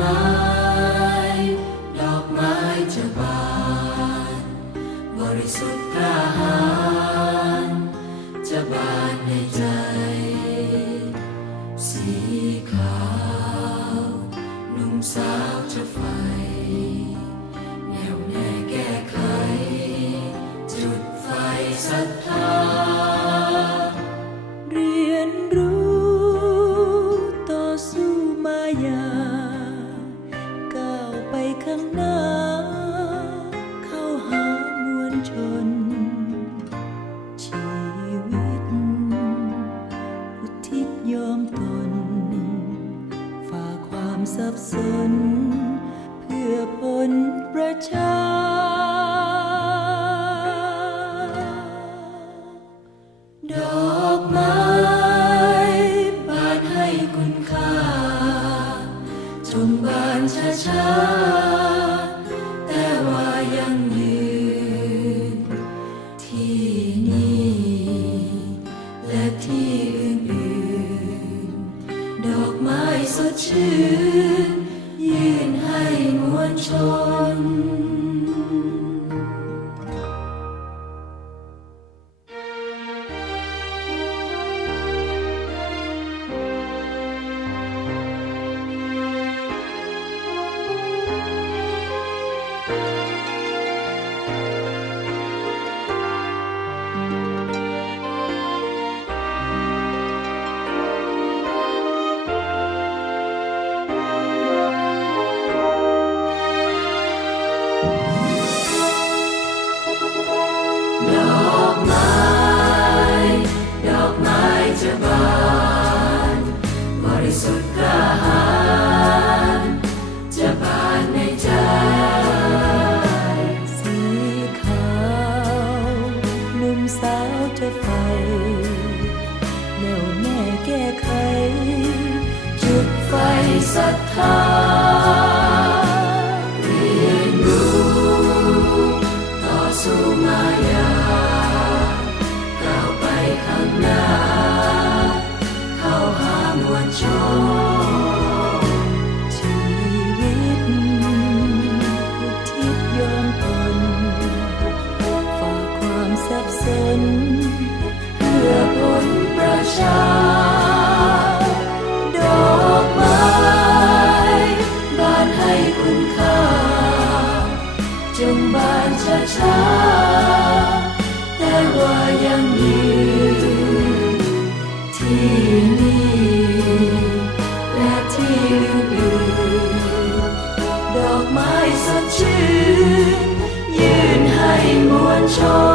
ไม้ ดอกไม้จะบาน บริสุทธิ์กา ข้างหน้า เข้าหามวลชน ชีวิต อุทิศยอมตน ฝ่าความสับสน เพื่อผลประชา จงบานช้าช้าแต่ว่ายังยืน ที่นี่ และที่อื่นๆ ดอกไม้สดชื่น ยืนให้มวลชน ศรัทธา คุณค่า จงบานช้าช้าแต่ว่ายังยืนที่นี่และที่อื่นดอกไม้สดชื่น ยืนให้มวลชน